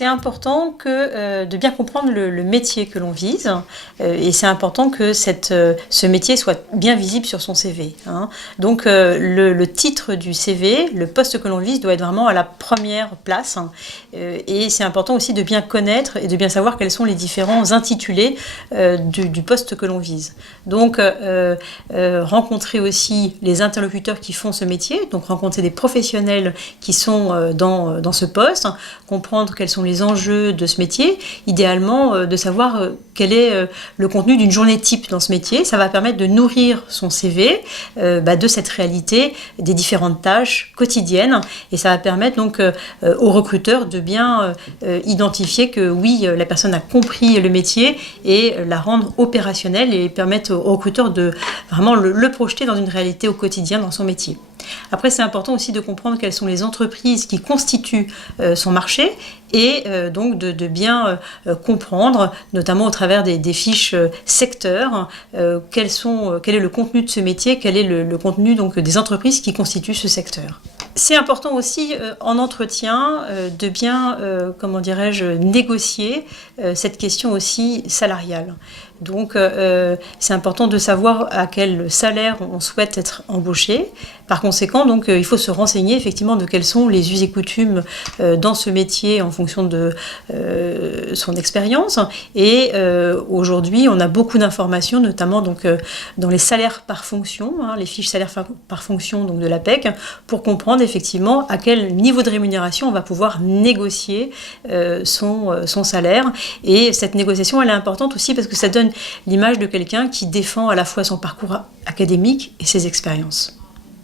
C'est important de bien comprendre le métier que l'on vise et c'est important que ce métier soit bien visible sur son CV. Donc le titre du CV, le poste que l'on vise doit être vraiment à la première place et c'est important aussi de bien connaître et de bien savoir quels sont les différents intitulés du poste que l'on vise. Donc rencontrer aussi les interlocuteurs qui font ce métier, donc rencontrer des professionnels qui sont dans ce poste, comprendre quels sont les enjeux de ce métier, idéalement de savoir quel est le contenu d'une journée type dans ce métier. Ça va permettre de nourrir son CV de cette réalité des différentes tâches quotidiennes et ça va permettre donc aux recruteurs de bien identifier que oui, la personne a compris le métier et la rendre opérationnelle et permettre aux recruteurs de vraiment le projeter dans une réalité au quotidien dans son métier. Après, c'est important aussi de comprendre quelles sont les entreprises qui constituent son marché et donc de bien comprendre, notamment au travers des fiches secteurs, quel est le contenu de ce métier, quel est le contenu donc, des entreprises qui constituent ce secteur. C'est important aussi en entretien de bien, négocier cette question aussi salariale. Donc c'est important de savoir à quel salaire on souhaite être embauché. Par conséquent, donc, il faut se renseigner effectivement de quels sont les us et coutumes dans ce métier en fonction de son expérience. Et aujourd'hui, on a beaucoup d'informations, notamment donc, dans les salaires par fonction, les fiches salaires par fonction donc, de l'APEC, pour comprendre effectivement à quel niveau de rémunération on va pouvoir négocier son salaire. Et cette négociation, elle est importante aussi parce que ça donne l'image de quelqu'un qui défend à la fois son parcours académique et ses expériences.